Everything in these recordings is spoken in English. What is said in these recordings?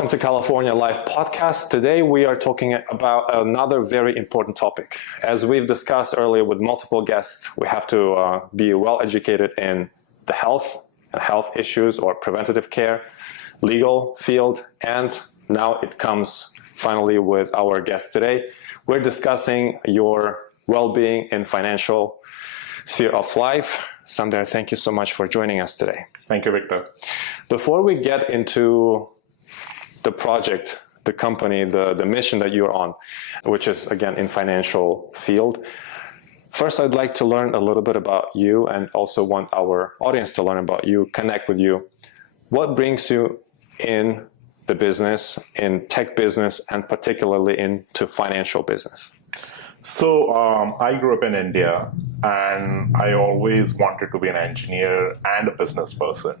welcome to California Live Podcast. Today we are talking about another very important topic. As we've discussed earlier with multiple guests, we have to be well educated in the health issues or preventative care, legal field, and now it comes finally with our guest today. We're discussing your well-being in financial sphere of life. Samder, thank you so much for joining us today. Thank you, Victor. Before we get into the project, the company, the mission that you're on, which is again in financial field, first I'd like to learn a little bit about you and also want our audience to learn about you, connect with you. What brings you in the business, in tech business, and particularly into financial business? So I grew up in India and I always wanted to be an engineer and a business person.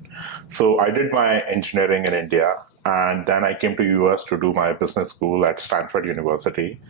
So I did my engineering in India and then I came to US to do my business school at Stanford University.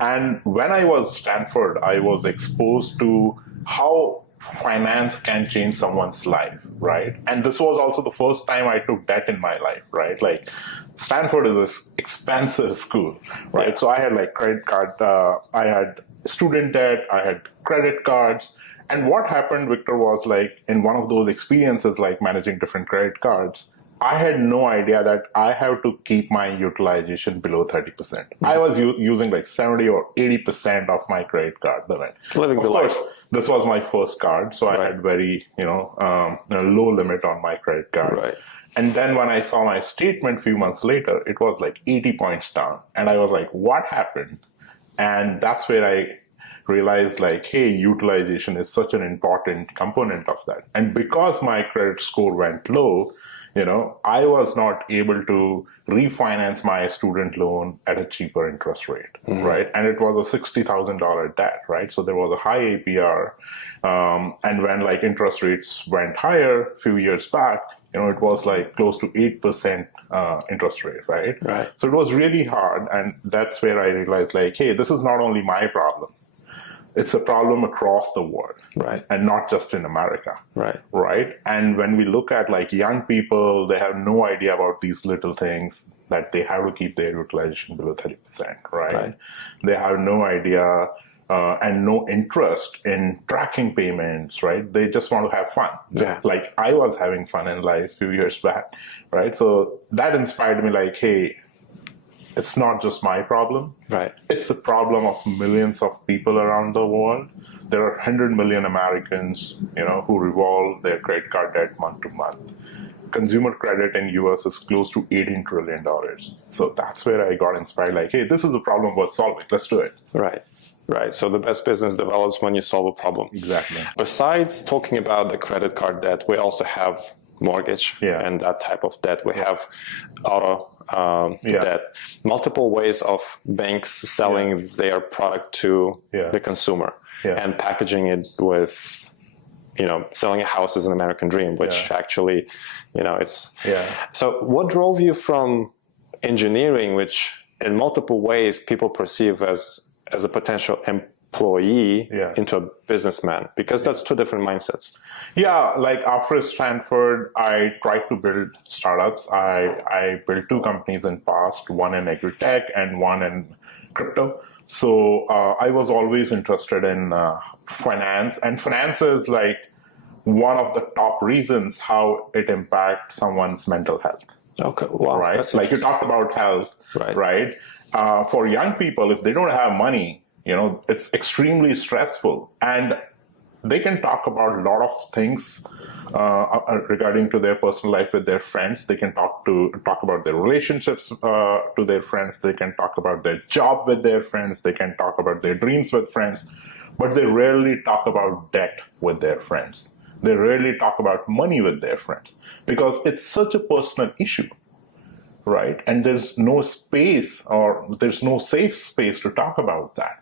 And when I was Stanford, I was exposed to how finance can change someone's life, right? And this was also the first time I took debt in my life, right? Like Stanford is this expensive school, right? Yeah. So I had like credit card, I had student debt, I had credit cards. And what happened, Victor, was like in one of those experiences, like managing different credit cards, I had no idea that I have to keep my utilization below 30%. Mm-hmm. I was using like 70 or 80% of my credit card limit. Living the life. This was my first card, so I had very, low limit on my credit card. Right. And then when I saw my statement a few months later, it was like 80 points down. And I was like, what happened? And that's where I realized like, hey, utilization is such an important component of that. And because my credit score went low, I was not able to refinance my student loan at a cheaper interest rate, right? And it was a $60,000 debt, right? So there was a high APR. And when like interest rates went higher a few years back, it was like close to 8% interest rate, right? Right. So it was really hard. And that's where I realized like, hey, this is not only my problem. It's a problem across the world, right? And not just in America, right? And when we look at like young people, they have no idea about these little things that they have to keep their utilization below 30%, right? They have no idea and no interest in tracking payments, right? They just want to have fun. Yeah. Like I was having fun in life a few years back, right? So that inspired me like, hey, it's not just my problem. Right. It's the problem of millions of people around the world. There are 100 million Americans, who revolve their credit card debt month to month. Consumer credit in US is close to $18 trillion. So that's where I got inspired. Like, hey, this is a problem worth solving. Let's do it. Right. Right. So the best business develops when you solve a problem. Exactly. Besides talking about the credit card debt, we also have mortgage and that type of debt. We have auto debt, multiple ways of banks selling their product to the consumer and packaging it with, selling a house is an American dream, which actually, it's. So what drove you from engineering, which in multiple ways people perceive as a potential employee into a businessman? Because that's two different mindsets. Yeah, like after Stanford, I tried to build startups. I built two companies in past, one in agri-tech and one in crypto. So I was always interested in finance, and finance is like one of the top reasons how it impacts someone's mental health. Okay, wow. Right? Like you talked about health, right? For young people, if they don't have money, it's extremely stressful. And they can talk about a lot of things regarding to their personal life with their friends. They can talk about their relationships to their friends. They can talk about their job with their friends. They can talk about their dreams with friends. But they rarely talk about debt with their friends. They rarely talk about money with their friends because it's such a personal issue, right? And there's no space or there's no safe space to talk about that,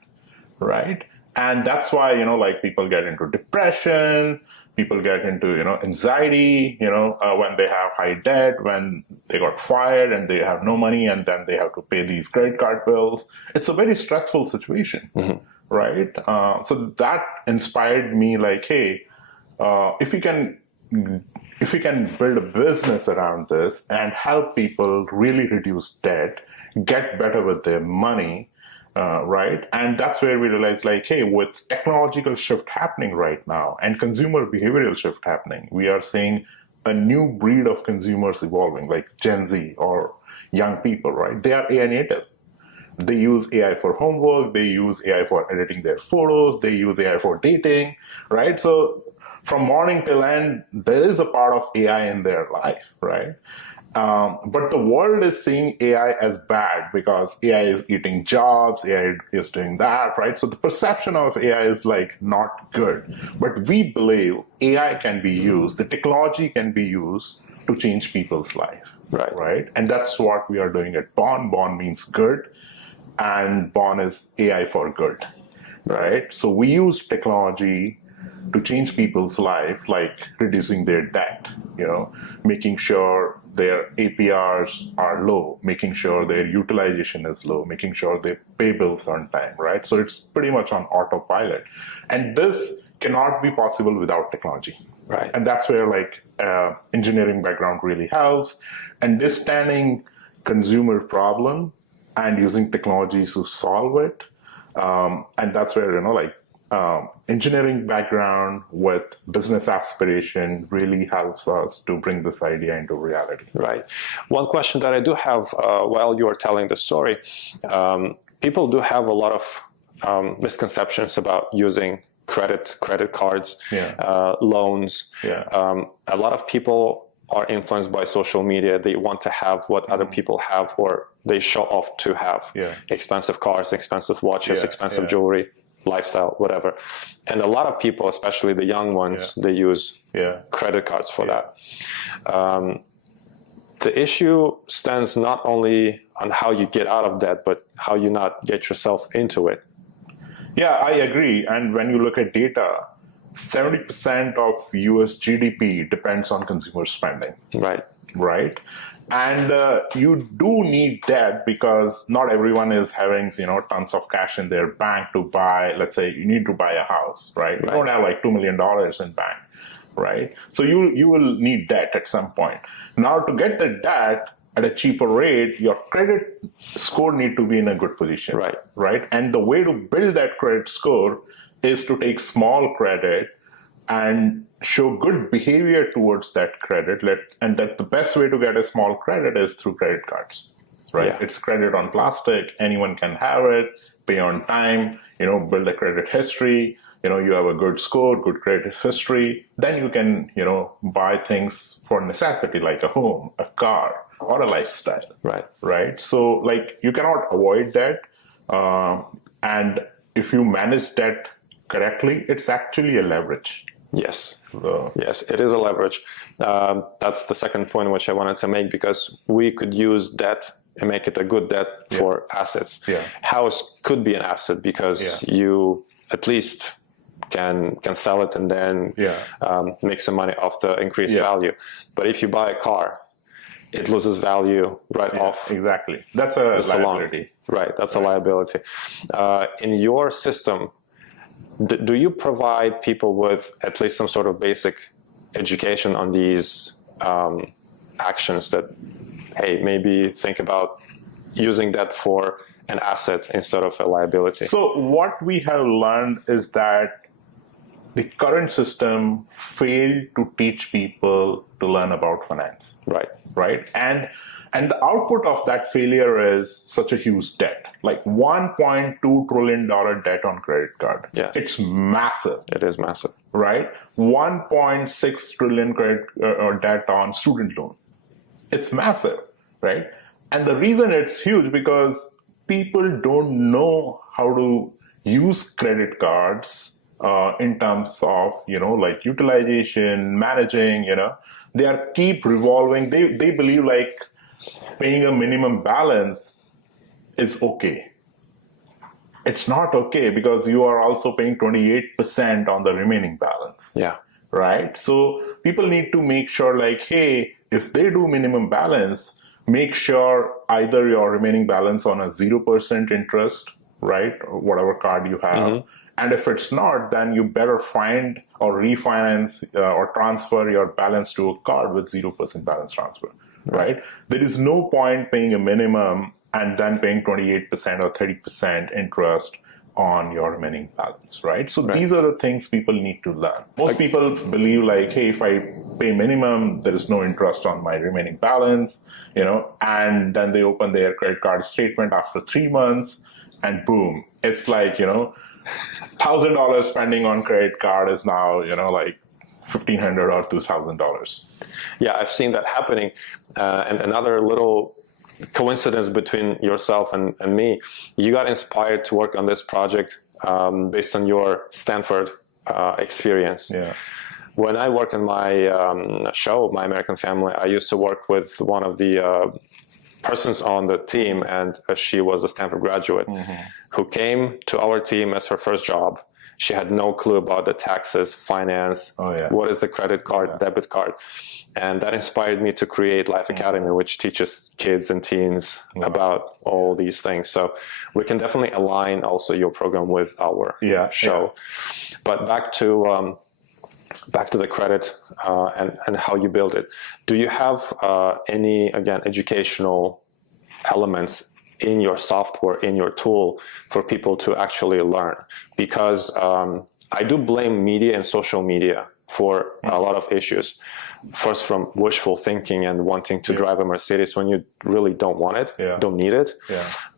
right? And that's why, like people get into depression, people get into, anxiety, when they have high debt, when they got fired and they have no money and then they have to pay these credit card bills. It's a very stressful situation, right? So that inspired me like, hey, if we can if we can build a business around this and help people really reduce debt, get better with their money, right? And that's where we realize, like, hey, with technological shift happening right now and consumer behavioral shift happening, we are seeing a new breed of consumers evolving, like Gen Z or young people, right? They are AI native. They use AI for homework, they use AI for editing their photos, they use AI for dating, right? So from morning till end, there is a part of AI in their life, right? But the world is seeing AI as bad because AI is eating jobs, AI is doing that, right? So the perception of AI is like not good. But we believe AI can be used, the technology can be used to change people's life, right? And that's what we are doing at Bond. Bond means good, and Bond is AI for good, right? So we use technology to change people's life, like reducing their debt, making sure their APRs are low, making sure their utilization is low, making sure they pay bills on time, right? So it's pretty much on autopilot. And this cannot be possible without technology. Right. And that's where engineering background really helps. Understanding consumer problem and using technologies to solve it. And that's where, engineering background with business aspiration really helps us to bring this idea into reality. Right. One question that I do have while you are telling the story, people do have a lot of misconceptions about using credit cards, loans. A lot of people are influenced by social media. They want to have what other people have, or they show off to have expensive cars, expensive watches, expensive jewelry, lifestyle, whatever. And a lot of people, especially the young ones, they use credit cards for that. The issue stands not only on how you get out of debt, but how you not get yourself into it. Yeah, I agree. And when you look at data, 70% of US GDP depends on consumer spending. Right. And you do need debt because not everyone is having, tons of cash in their bank to buy. Let's say you need to buy a house, right? You don't have like $2 million in bank, right? So you will need debt at some point. Now, to get the debt at a cheaper rate, your credit score need to be in a good position, right? And the way to build that credit score is to take small credit and show good behavior towards that credit. And that the best way to get a small credit is through credit cards, right? It's credit on plastic. Anyone can have it, pay on time, build a credit history. You have a good score, good credit history. Then you can, buy things for necessity like a home, a car, or a lifestyle, right? So you cannot avoid that. And if you manage debt correctly, it's actually a leverage. Yes. Yes, it is a leverage. That's the second point which I wanted to make, because we could use debt and make it a good debt for assets. House could be an asset because you at least can sell it and then make some money off the increased value. But if you buy a car, it loses value off. Exactly. That's a liability. Right. That's a liability. In your system, do you provide people with at least some sort of basic education on these actions that, hey, maybe think about using that for an asset instead of a liability? So what we have learned is that the current system failed to teach people to learn about finance. Right. And the output of that failure is such a huge debt, like $1.2 trillion debt on credit card. It's massive. It is massive. Right? 1.6 trillion credit debt on student loan. It's massive, right? And the reason it's huge because people don't know how to use credit cards in terms of, utilization, managing, they are keep revolving. They believe paying a minimum balance is okay. It's not okay because you are also paying 28% on the remaining balance. Right? So people need to make sure hey, if they do minimum balance, make sure either your remaining balance on a 0% interest, right? Or whatever card you have, And if it's not, then you better find or refinance or transfer your balance to a card with 0% balance transfer, right? There is no point paying a minimum and then paying 28% or 30% interest on your remaining balance, right? So these are the things people need to learn. Most people believe like, hey, if I pay minimum, there is no interest on my remaining balance, and then they open their credit card statement after 3 months and boom, it's like, $1,000 spending on credit card is now, like $1,500 or $2,000. Yeah, I've seen that happening. And another little coincidence between yourself and me, you got inspired to work on this project based on your Stanford experience. Yeah. When I work in my show, My American Family, I used to work with one of the persons on the team, and she was a Stanford graduate who came to our team as her first job. She had no clue about the taxes, finance, what is the credit card, debit card. And that inspired me to create Life Academy, which teaches kids and teens about all these things. So we can definitely align also your program with our show. But back to the credit and how you build it. Do you have any, again, educational elements in your software, in your tool for people to actually learn? Because I do blame media and social media for a lot of issues. First, from wishful thinking and wanting to drive a Mercedes when you really don't want it, don't need it,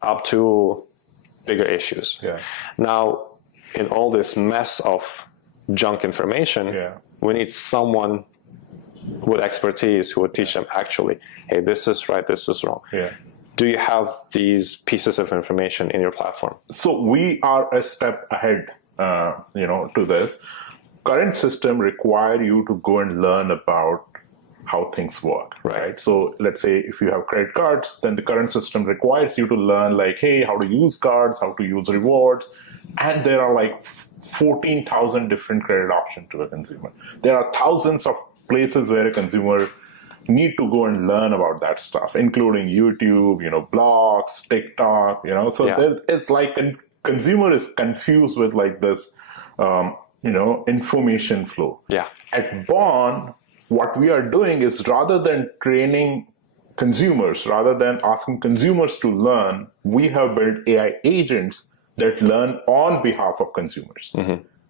up to bigger issues. Now, in all this mess of junk information, we need someone with expertise who would teach them actually, hey, this is right, this is wrong. Do you have these pieces of information in your platform? So we are a step ahead, to this. Current system require you to go and learn about how things work, right? So let's say if you have credit cards, then the current system requires you to learn like, hey, how to use cards, how to use rewards. And there are like 14,000 different credit options to a consumer. There are thousands of places where a consumer need to go and learn about that stuff, including YouTube, blogs, TikTok, So it's like consumer is confused with like this, information flow. At Bond, what we are doing is rather than training consumers, rather than asking consumers to learn, we have built AI agents that learn on behalf of consumers,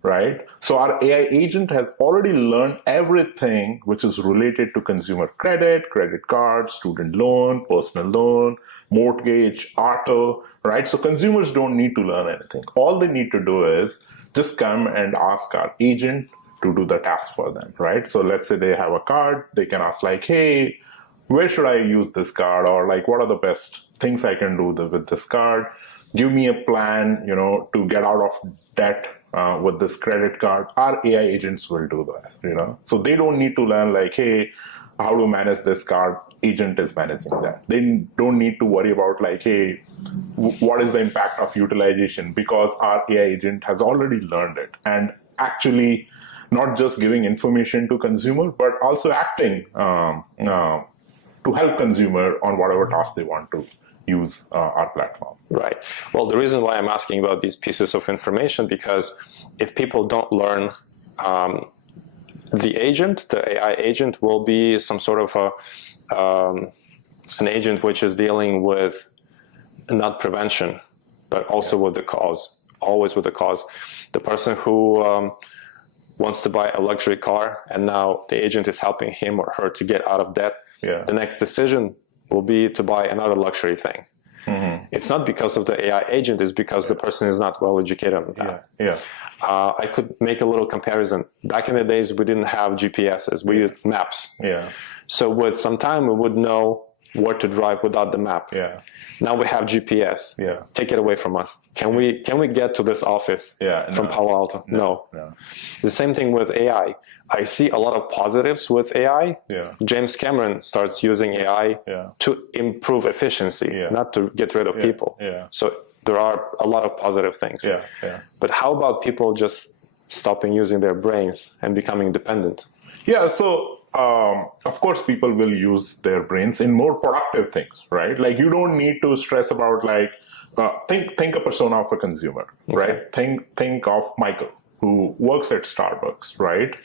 right? So our AI agent has already learned everything which is related to consumer credit, credit card, student loan, personal loan, mortgage, auto, right? So consumers don't need to learn anything. All they need to do is just come and ask our agent to do the task for them, right? So let's say they have a card, they can ask like, hey, where should I use this card? Or like, what are the best things I can do with this card? Give me a plan, to get out of debt with this credit card. Our AI agents will do that, So they don't need to learn like, hey, how to manage this card. Agent is managing that. They don't need to worry about like, hey, what is the impact of utilization? Because our AI agent has already learned it. And actually not just giving information to consumer, but also acting to help consumer on whatever task they want to use our platform. Right. Well, the reason why I'm asking about these pieces of information, because if people don't learn, the AI agent will be some sort of an agent which is dealing with not prevention, but also with the cause, always with the cause. The person who wants to buy a luxury car and now the agent is helping him or her to get out of debt, the next decision will be to buy another luxury thing. It's not because of the AI agent, it's because the person is not well educated on that. I could make a little comparison. Back in the days, we didn't have GPSs, we used maps. So with some time, we would know where to drive without the map. Now we have GPS. Take it away from us. Can we get to this office from Palo Alto? No. The same thing with AI. I see a lot of positives with AI. James Cameron starts using AI to improve efficiency, not to get rid of people. So there are a lot of positive things. But how about people just stopping using their brains and becoming dependent? So of course, people will use their brains in more productive things, right? Like you don't need to stress about like think a persona of a consumer, right? Think of Michael, who works at Starbucks, right?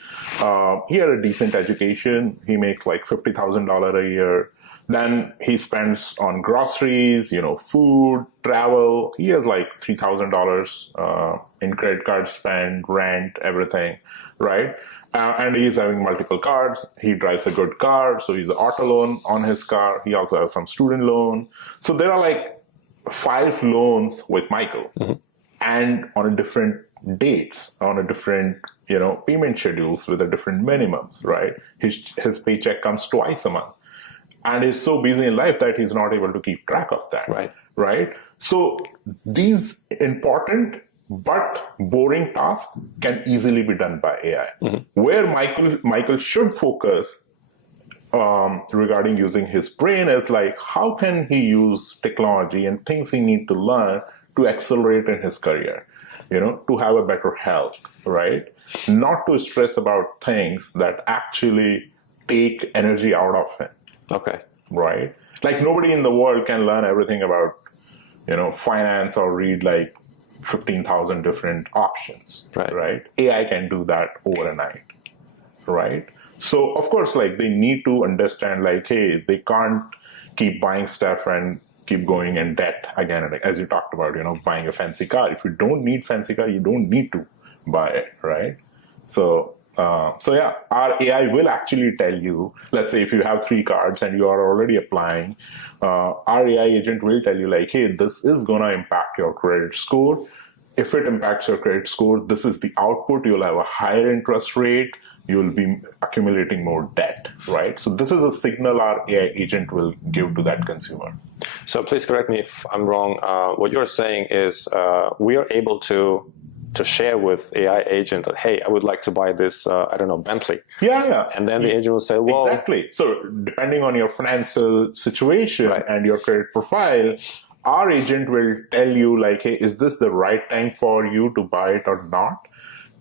He had a decent education. He makes like $50,000 a year. Then he spends on groceries, food, travel. He has like $3,000 in credit card spend, rent, everything, right? And he's having multiple cards. He drives a good car, so he's auto loan on his car. He also has some student loan. So there are like 5 loans with Michael, and on a different dates, on a different payment schedules with a different minimums, right? His paycheck comes twice a month. And he's so busy in life that he's not able to keep track of that. Right? So these important but boring tasks can easily be done by AI. Where Michael should focus regarding using his brain is like, how can he use technology and things he needs to learn to accelerate in his career, to have a better health, right? Not to stress about things that actually take energy out of him. Okay. Right? Like nobody in the world can learn everything about, finance or read like 15,000 different options. Right? AI can do that overnight. Right? So of course, like they need to understand like, hey, they can't keep buying stuff and keep going in debt again and again. As you talked about, buying a fancy car. If you don't need fancy car, you don't need to buy it. Right? So yeah, our AI will actually tell you, let's say if you have 3 cards and you are already applying, our AI agent will tell you like, hey, this is going to impact your credit score. If it impacts your credit score, this is the output. You'll have a higher interest rate. You'll be accumulating more debt, right? So this is a signal our AI agent will give to that consumer. So please correct me if I'm wrong. What you're saying is we are able to share with AI agent that, hey, I would like to buy this, Bentley. Yeah. And then the agent will say, well... Exactly. So depending on your financial situation and your credit profile, our agent will tell you like, hey, is this the right time for you to buy it or not?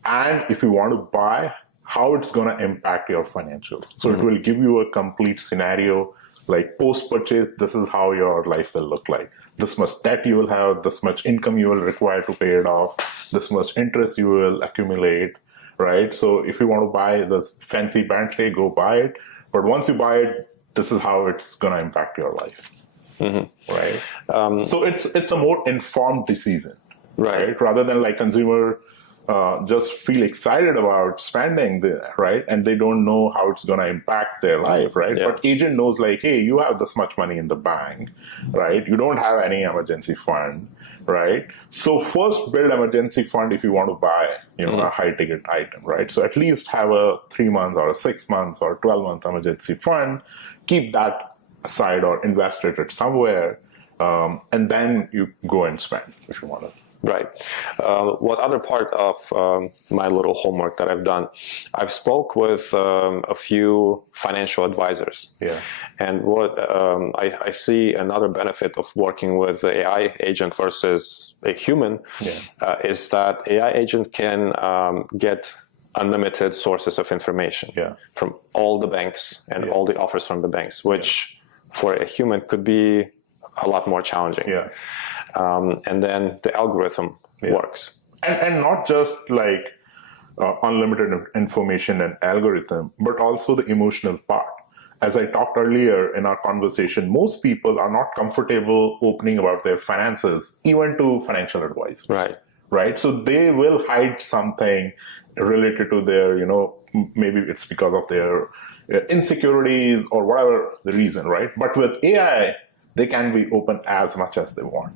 And if you want to buy, how it's going to impact your financials. So it will give you a complete scenario, like post-purchase, this is how your life will look like. This much debt you will have, this much income you will require to pay it off, this much interest you will accumulate, right? So if you want to buy this fancy Bentley, go buy it. But once you buy it, this is how it's going to impact your life, right? So it's a more informed decision, right? Rather than like consumer just feel excited about spending there, right? And they don't know how it's going to impact their life, right? But agent knows like, hey, you have this much money in the bank, right? You don't have any emergency fund, right? So first build emergency fund if you want to buy, a high ticket item, right? So at least have a 3 months or a 6 months or 12-month emergency fund, keep that aside or invest it somewhere, and then you go and spend if you want to. Right. What other part of my little homework that I've done, I've spoke with a few financial advisors. Yeah. And what I see another benefit of working with the AI agent versus a human is that AI agent can get unlimited sources of information from all the banks and all the offers from the banks, which for a human could be a lot more challenging. Yeah. And then the algorithm works. And not just like unlimited information and algorithm, but also the emotional part. As I talked earlier in our conversation, most people are not comfortable opening about their finances, even to financial advice. Right. So they will hide something related to their, maybe it's because of their insecurities or whatever the reason, right? But with AI, they can be open as much as they want,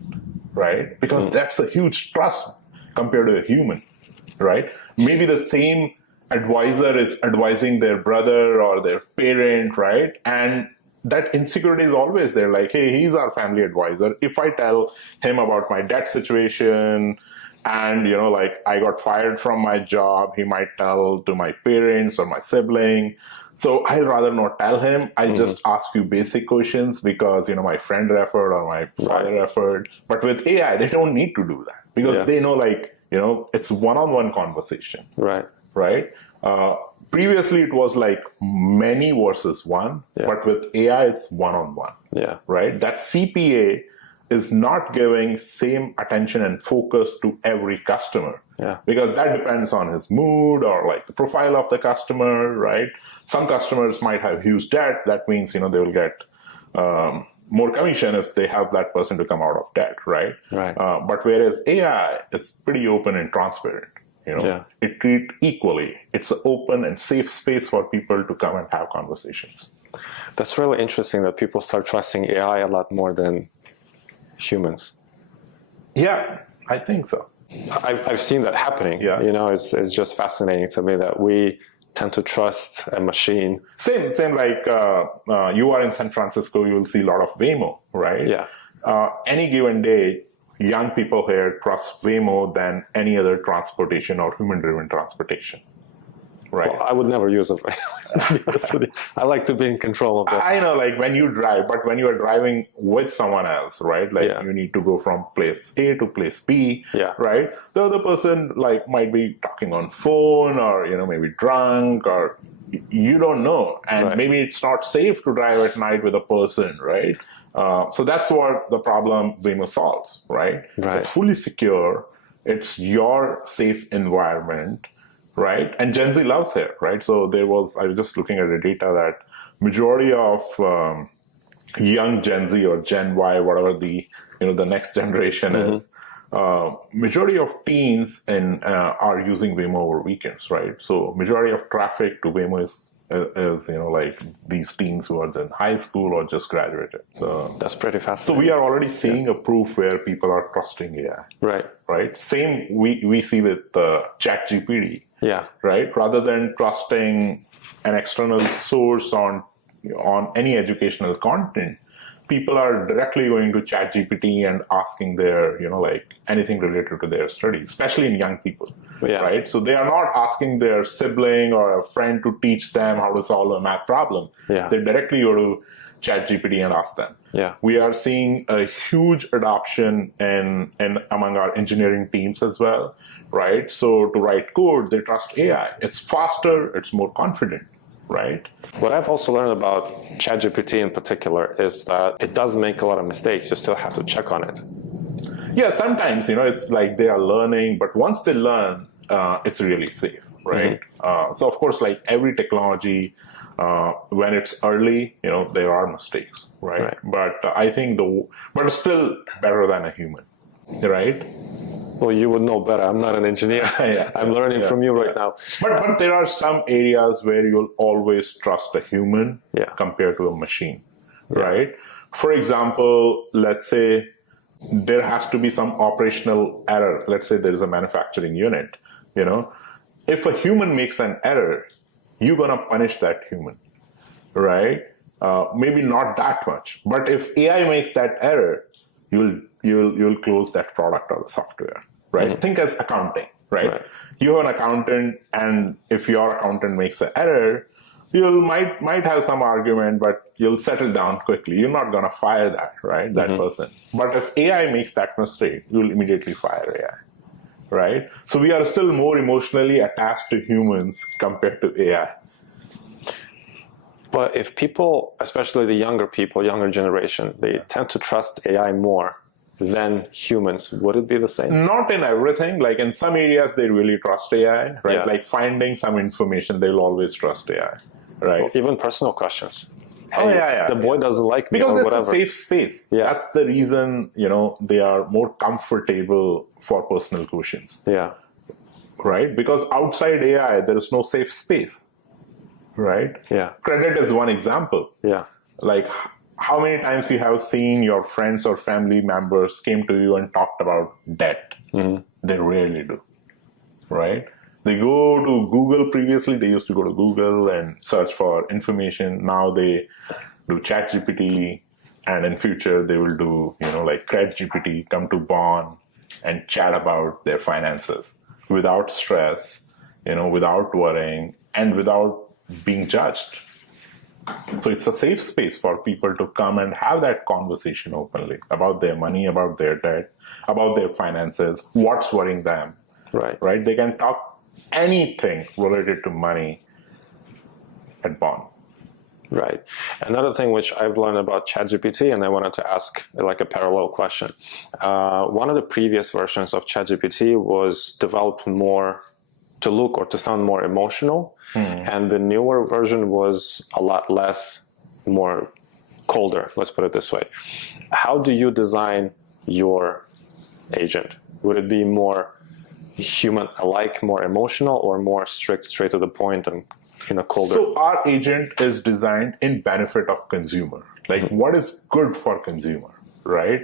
right? Because that's a huge trust compared to a human, right? Maybe the same advisor is advising their brother or their parent, right? And that insecurity is always there. Like, hey, he's our family advisor. If I tell him about my debt situation and, like I got fired from my job, he might tell to my parents or my sibling. So I'd rather not tell him. I'll just ask you basic questions because, my friend referred or my father referred. But with AI, they don't need to do that because they know, like, it's one-on-one conversation. Right? Previously, it was like many versus one, but with AI, it's one-on-one. Right? That CPA is not giving same attention and focus to every customer. Yeah. Because that depends on his mood or like the profile of the customer, right? Some customers might have huge debt. That means, they will get more commission if they help that person to come out of debt, right? Right. But whereas AI is pretty open and transparent, it treats equally. It's an open and safe space for people to come and have conversations. That's really interesting that people start trusting AI a lot more than humans. Yeah, I think so. I've seen that happening. Yeah. It's just fascinating to me that we tend to trust a machine. Same like you are in San Francisco, you will see a lot of Waymo, right? Yeah. Any given day, young people here trust Waymo than any other transportation or human-driven transportation. Right. Well, I would never use it, to be honest with you. I like to be in control of it. I know, like when you drive, but when you are driving with someone else, right? Like you need to go from place A to place B, right? The other person like might be talking on phone or, maybe drunk or you don't know. And maybe it's not safe to drive at night with a person, right? So that's what the problem Waymo solves, right? It's fully secure. It's your safe environment. Right, and Gen Z loves it, right? So I was just looking at the data that majority of young Gen Z or Gen Y, whatever the next generation is, majority of teens are using Waymo over weekends, right? So majority of traffic to Waymo is like these teens who are in high school or just graduated. So that's pretty fascinating. So we are already seeing a proof where people are trusting AI. Right. Same we see with ChatGPT. Yeah. Right. Rather than trusting an external source on any educational content, people are directly going to ChatGPT and asking their, like anything related to their studies, especially in young people. Right. So they are not asking their sibling or a friend to teach them how to solve a math problem. They directly go to ChatGPT and ask them. We are seeing a huge adoption in among our engineering teams as well. Right. So to write code, they trust AI. It's faster. It's more confident. Right. What I've also learned about ChatGPT in particular is that it does make a lot of mistakes. You still have to check on it. Yeah, sometimes, it's like they are learning, but once they learn, it's really safe, right? So of course, like every technology, when it's early, there are mistakes, right? But I think but it's still better than a human, right? Well, you would know better. I'm not an engineer. I'm learning from you right now. But there are some areas where you'll always trust a human compared to a machine, right? For example, let's say there has to be some operational error. Let's say there is a manufacturing unit, If a human makes an error, you're going to punish that human, right? Maybe not that much. But if AI makes that error, you'll close that product or the software, right? Think as accounting, right? You have an accountant, and if your accountant makes an error, you might have some argument, but you'll settle down quickly. You're not going to fire that, right? That person. But if AI makes that mistake, you'll immediately fire AI, right? So we are still more emotionally attached to humans compared to AI. But if people, especially the younger people, younger generation, they tend to trust AI more than humans, would it be the same? Not in everything. Like in some areas, they really trust AI, right? Like finding some information, they'll always trust AI, right? Well, even personal questions. Hey, the boy doesn't like me because or it's whatever. a safe space. That's the reason, they are more comfortable for personal questions. Right? Because outside AI, there is no safe space. Right? Credit is one example. Like how many times you have seen your friends or family members came to you and talked about debt? They rarely do. Right? They go to Google. Previously, they used to go to Google and search for information. Now they do ChatGPT, and in future they will do, like CredGPT, come to Bond and chat about their finances without stress, without worrying, and without being judged. So it's a safe space for people to come and have that conversation openly about their money, about their debt, about their finances, what's worrying them. Right? They can talk anything related to money at Bond. Right. Another thing which I've learned about ChatGPT, and I wanted to ask like a parallel question. One of the previous versions of ChatGPT was developed more to look or to sound more emotional, and the newer version was a lot less, more colder, let's put it this way. How do you design your agent? Would it be more human-alike, more emotional, or more strict, straight to the point, and in a colder? So our agent is designed in benefit of consumer. Like what is good for consumer, right?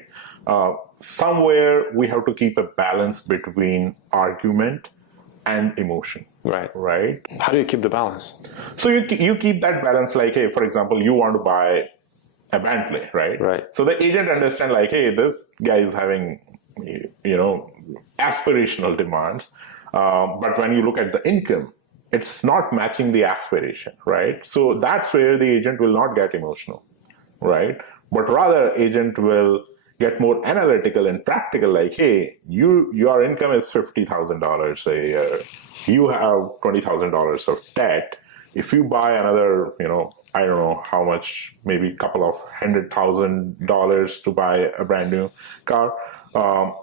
Somewhere we have to keep a balance between argument and emotion. Right. How do you keep the balance? So you keep that balance, like, hey, for example, you want to buy a Bentley, right? So the agent understand, like, hey, this guy is having, aspirational demands. But when you look at the income, it's not matching the aspiration, right? So that's where the agent will not get emotional, right? But rather, agent will get more analytical and practical, like, hey, your income is $50,000 a year. You have $20,000 of debt. If you buy another, I don't know how much, maybe a couple of $100,000 to buy a brand new car,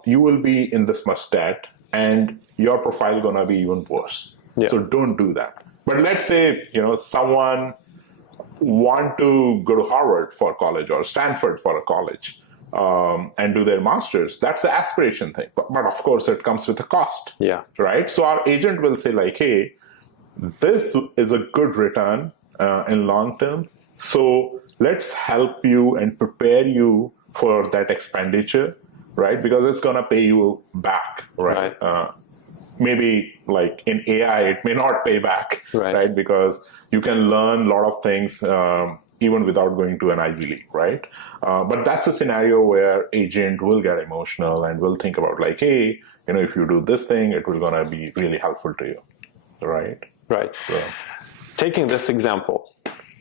you will be in this much debt, and your profile gonna be even worse. So don't do that. But let's say, someone want to go to Harvard for college or Stanford for a college and do their master's. That's the aspiration thing. But of course, it comes with a cost. Right? So our agent will say, like, hey, this is a good return in long term. So let's help you and prepare you for that expenditure, right? Because it's going to pay you back, right? Maybe like in AI, it may not pay back, right? Because you can learn a lot of things even without going to an Ivy League, right? But that's a scenario where agent will get emotional and will think about, like, hey, if you do this thing, it will gonna be really helpful to you, right? So. Taking this example,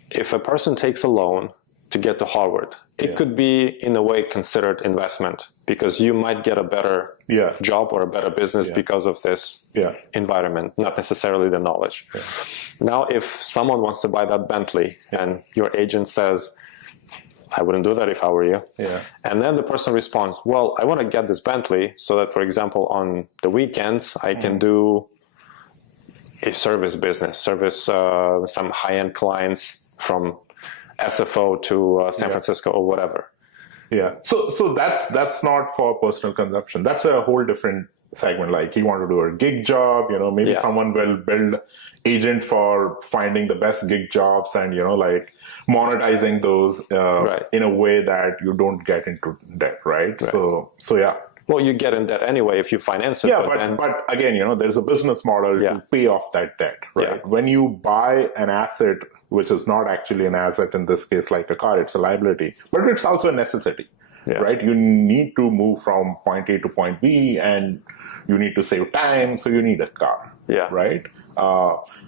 if a person takes a loan to get to Harvard, it could be in a way considered investment, because you might get a better job or a better business because of this environment, not necessarily the knowledge. Now, if someone wants to buy that Bentley and your agent says, I wouldn't do that if I were you. And then the person responds, well, I want to get this Bentley so that, for example, on the weekends, I can do a service business, some high-end clients from SFO to San Francisco or whatever. So that's not for personal consumption. That's a whole different segment. Like, you want to do a gig job, maybe someone will build agent for finding the best gig jobs and, like monetizing those in a way that you don't get into debt, right? So yeah. Well, you get in debt anyway if you finance it. But again, there's a business model to pay off that debt, right? When you buy an asset, which is not actually an asset in this case, like a car, it's a liability, but it's also a necessity, right? You need to move from point A to point B, and you need to save time, so you need a car, right?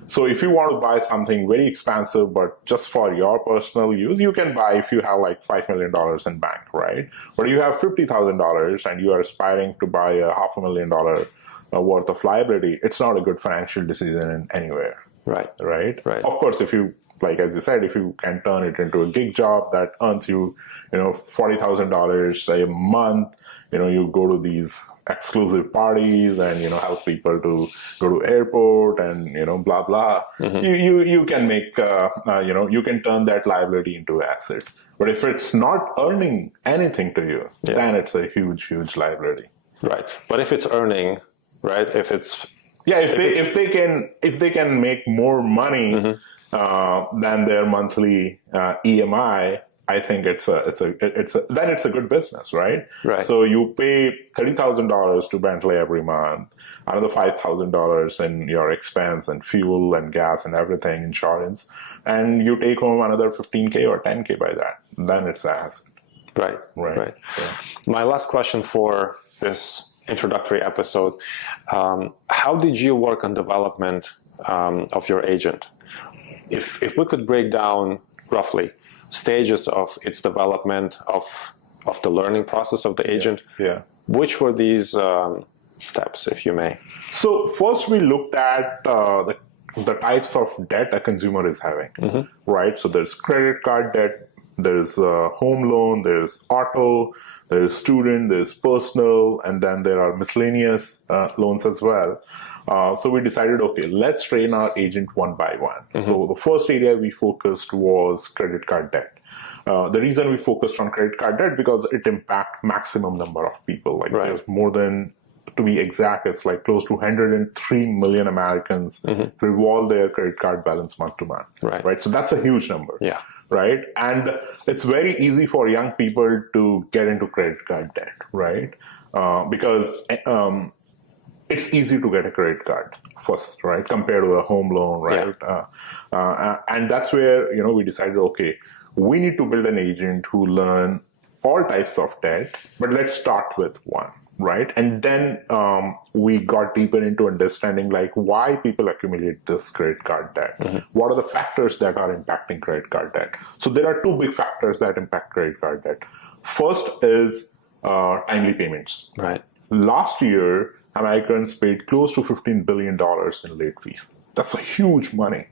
So if you want to buy something very expensive, but just for your personal use, you can buy if you have like $5 million in bank, right? But you have $50,000 and you are aspiring to buy a $500,000 worth of liability, it's not a good financial decision anywhere. Right. Of course, if you, like, as you said, if you can turn it into a gig job that earns you, $40,000 a month, you go to these exclusive parties and, help people to go to airport and, blah, blah. You can make, you can turn that liability into asset. But if it's not earning anything to you, then it's a huge, huge liability. Right. But if it's earning, right, if it's... if they can make more money than their monthly EMI, I think it's a good business, right? So you pay $30,000 to Bentley every month, another $5,000 in your expense and fuel and gas and everything, insurance, and you take home another $15K or $10K by that. Then it's an asset. Right. Yeah. My last question for this introductory episode: how did you work on development of your agent? If we could break down roughly stages of its development, of the learning process of the agent, which were these steps, if you may? So first we looked at the the types of debt a consumer is having, right? So there's credit card debt, there's home loan, there's auto, there's student, there's personal, and then there are miscellaneous loans as well. So we decided, okay, let's train our agent one by one. So the first area we focused was credit card debt. The reason we focused on credit card debt because it impacts maximum number of people. Like there's more than, to be exact, it's like close to 103 million Americans revolve their credit card balance month to month. Right. So that's a huge number. Yeah. Right. And it's very easy for young people to get into credit card debt. Right. Because it's easy to get a credit card first, right, compared to a home loan, right? Yeah. And that's where, we decided, okay, we need to build an agent who learn all types of debt, but let's start with one, right? And then we got deeper into understanding like why people accumulate this credit card debt. What are the factors that are impacting credit card debt? So there are two big factors that impact credit card debt. First is timely payments. Right. Last year, Americans paid close to $15 billion in late fees. That's a huge money.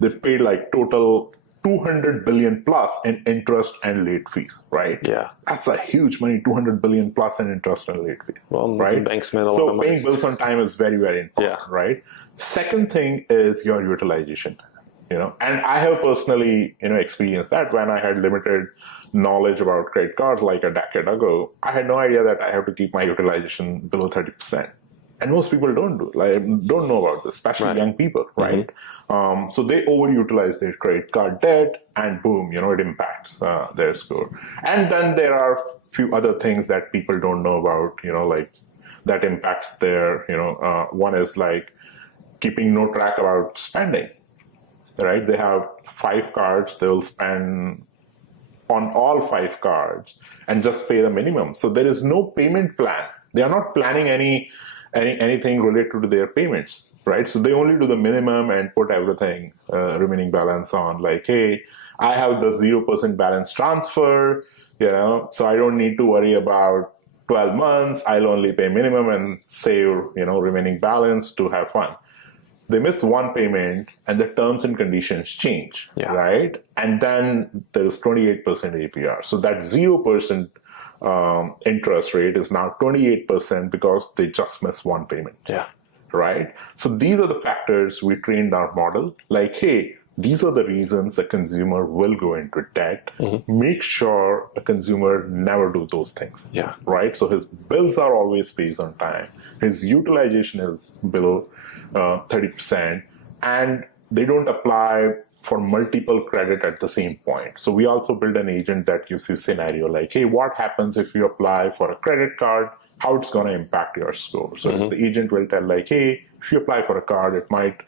They paid like total $200 billion plus in interest and late fees, right? Yeah. That's a huge money, $200 billion plus in interest and late fees. Well, right? Banks made a lot of money. So paying bills on time is very, very important, right? Second thing is your utilization, and I have personally, experienced that when I had limited knowledge about credit cards like a decade ago. I had no idea that I have to keep my utilization below 30%. And most people don't know about this, especially young people, right? So they overutilize their credit card debt, and boom, it impacts their score. And then there are a few other things that people don't know about, like that impacts their, one is like keeping no track about spending, right? They have 5 cards, they'll spend on all 5 cards and just pay the minimum. So there is no payment plan. They are not planning anything related to their payments, right? So they only do the minimum and put everything, remaining balance on like, hey, I have the 0% balance transfer, so I don't need to worry about 12 months. I'll only pay minimum and save, remaining balance to have fun. They miss one payment and the terms and conditions change, right? And then there's 28% APR. So that 0% interest rate is now 28% because they just missed one payment. Yeah. Right? So these are the factors we trained our model. Like, hey, these are the reasons a consumer will go into debt. Make sure a consumer never do those things. Yeah. Right? So his bills are always paid on time. His utilization is below 30%. And they don't apply for multiple credit at the same point. So we also build an agent that gives you scenario like, hey, what happens if you apply for a credit card, how it's going to impact your score. So the agent will tell like, hey, if you apply for a card, it might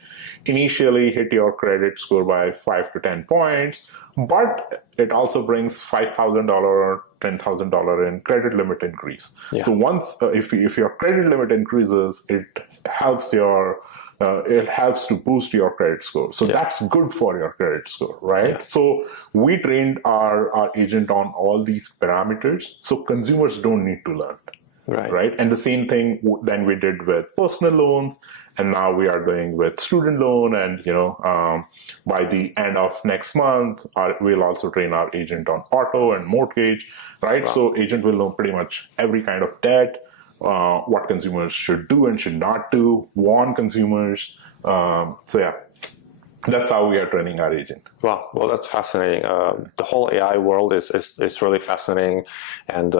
initially hit your credit score by 5 to 10 points, but it also brings $5,000 or $10,000 in credit limit increase. Yeah. So once, if your credit limit increases, it helps to boost your credit score. So that's good for your credit score, right? Yeah. So we trained our agent on all these parameters, so consumers don't need to learn. Right. And the same thing then we did with personal loans, and now we are doing with student loan. And, by the end of next month, we'll also train our agent on auto and mortgage, right? Wow. So agent will know pretty much every kind of debt, what consumers should do and should not do, warn consumers. That's how we are training our agent. Wow, well, that's fascinating. The whole AI world is really fascinating, and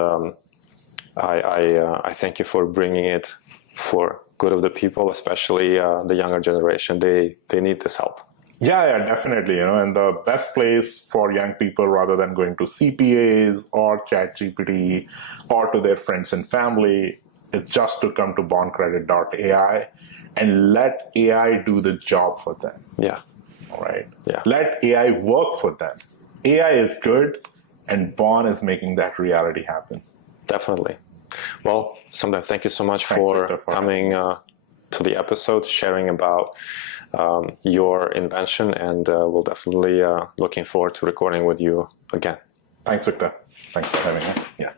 I thank you for bringing it for good of the people, especially the younger generation. They need this help. Yeah, definitely. And the best place for young people, rather than going to CPAs or ChatGPT or to their friends and family, is just to come to bondcredit.ai and let AI do the job for them. Yeah. All right. Yeah. Let AI work for them. AI is good, and Bond is making that reality happen. Definitely. Well, Samder, thank you so much for coming to the episode, sharing about your invention, and we'll definitely looking forward to recording with you again. Thanks, Victor. Thanks for having me. Yeah.